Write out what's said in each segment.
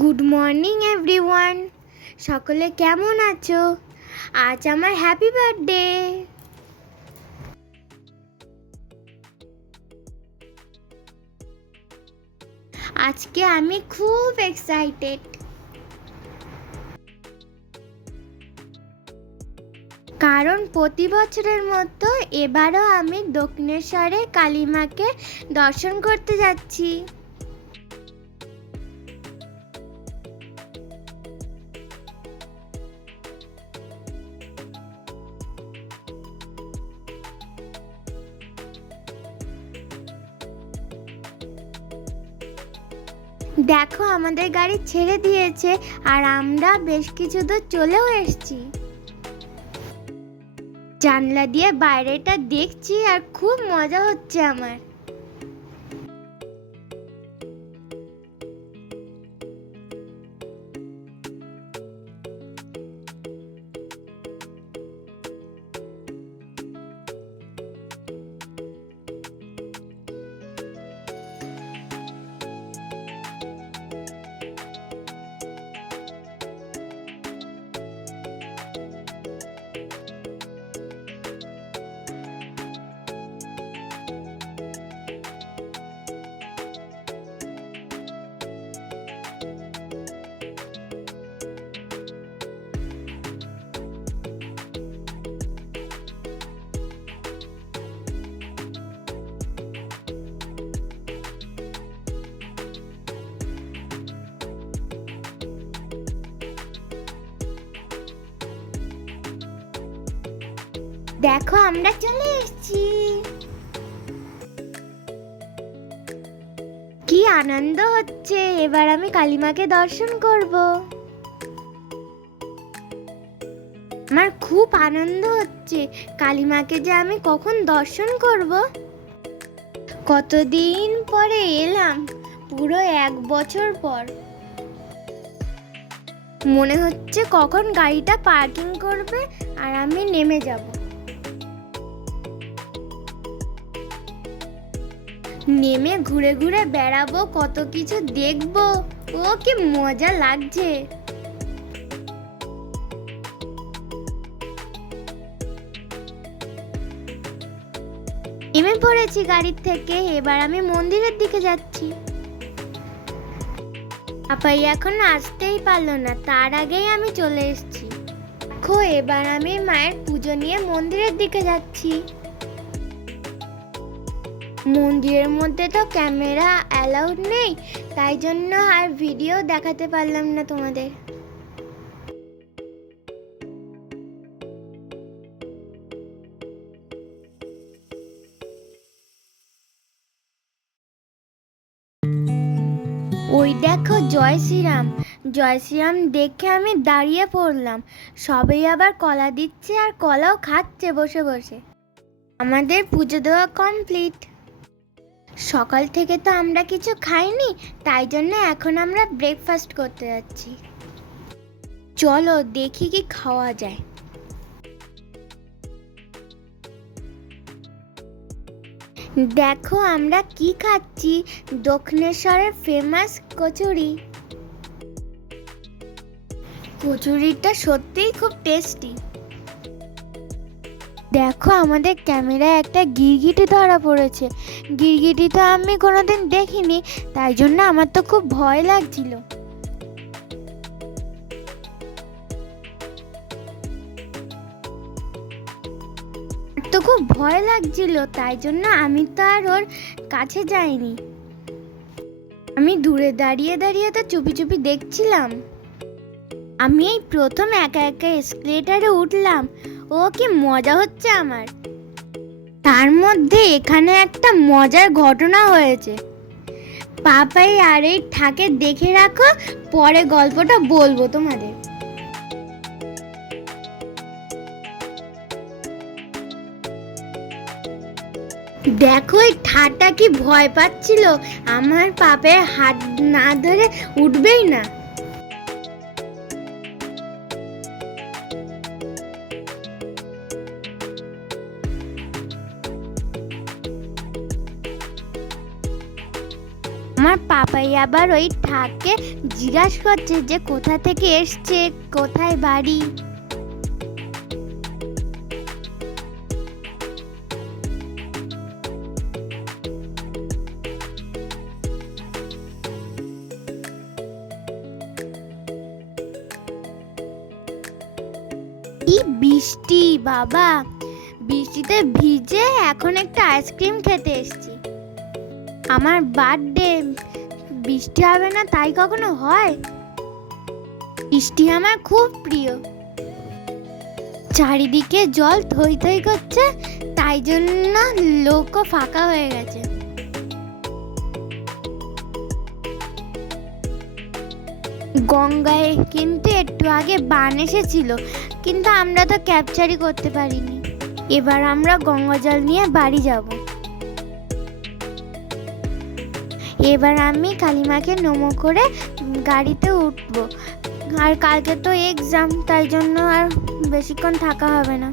Good morning everyone. সকলে কেমন আছো? আজ আমার হ্যাপি বার্থডে। আজকে আমি খুব এক্সাইটেড, কারণ প্রতি বছরের মতো এবারও আমি দক্ষিণেশ্বরে কালী মাকে দর্শন করতে যাচ্ছি। দেখো, আমাদের গাড়ি ছেড়ে দিয়েছে আর আমরা বেশ কিছু দূর চলেও এসেছি। জানলা দিয়ে বাইরেটা দেখছি আর খুব মজা হচ্ছে আমার। দেখো, আমরা চলে এসেছি। কি আনন্দ হচ্ছে, এবার আমি কালী মাকে দর্শন করব। আমার খুব আনন্দ হচ্ছে, কালী মাকে যে আমি কখন দর্শন করব। কতদিন পরে এলাম, পুরো 1 বছর পর। মনে হচ্ছে কখন গাড়িটা পার্কিং করবে আর আমি নেমে যাব। নেমে ঘুরে ঘুরে বেড়াবো, কত কিছু দেখবো। ও কি মজা লাগছে। নেমে পড়েছি গাড়ির থেকে, এবার আমি মন্দিরের দিকে যাচ্ছি। আপাই এখন আসতেই পারলো না, তার আগেই আমি চলে এসেছি। দেখো, এবার আমি মায়ের পুজো নিয়ে মন্দিরের দিকে যাচ্ছি। মন্দিরের মধ্যে তো ক্যামেরা অ্যালাউড নেই, তাই জন্য আর ভিডিও দেখাতে পারলাম না তোমাদের। ওই দেখো, জয় শ্রীরাম। জয় শ্রীরাম দেখে আমি দাঁড়িয়ে পড়লাম। সবাই আবার কলা দিচ্ছে আর কলাও খাচ্ছে বসে বসে। আমাদের পুজো দেওয়া কমপ্লিট। সকাল থেকে তো আমরা কিছু খাইনি, তাই জন্য এখন আমরা ব্রেকফাস্ট করতে যাচ্ছি। চলো দেখি কি খাওয়া যায়। দেখো আমরা কি খাচ্ছি, দক্ষিণেশ্বরের ফেমাস কচুরি। কচুরিটা সত্যিই খুব টেস্টি। দেখো, আমাদের ক্যামেরায় একটা গিরগিটি ধরা পড়েছে। গিরগিটি তো আমি কোনোদিন দেখিনি, তাই জন্য আমার তো খুব ভয় লাগছিল। তো খুব ভয় লাগছিল, তাই জন্য আমি তো আর ওর কাছে যাইনি। আমি দূরে দাঁড়িয়ে দাঁড়িয়ে তো চুপি চুপি দেখছিলাম। আমি এই প্রথম একা একা এসকেলেটারে উঠলাম। ও কি মজা হচ্ছে আমার। তার মধ্যে এখানে একটা মজার ঘটনা হয়েছে। পাপাই আর এই ঠাকে দেখে রাখো, পরে গল্পটা বলবো তোমাদের। দেখো, এই ঠাটা কি ভয় পাচ্ছিল, আমার পাপের হাত না ধরে উঠবেই না। আমার পাপাই আবার ওই ঠাককে জিজ্ঞাসা করছে যে কোথা থেকে এসছে, কোথায় বাড়ি। কি বৃষ্টি বাবা, বৃষ্টিতে ভিজে এখন একটা আইসক্রিম খেতে এসেছি। আমার বার্থডে, বৃষ্টি হবে না তাই কখনো হয়? বৃষ্টি আমার খুব প্রিয়। চারিদিকে জল থই থই করছে, তাই জন্য লোকও ফাঁকা হয়ে গেছে। গঙ্গায় কিন্তু একটু আগে বান এসেছিল, কিন্তু আমরা তো ক্যাপচারই করতে পারিনি। এবার আমরা গঙ্গা জল নিয়ে বাড়ি যাব। এবার আমি কালিমাকে নমো করে গাড়িতে উঠব। আর কালকে তো এক্সাম, তাই জন্য আর বেশিক্ষণ থাকা হবে না।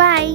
বাই।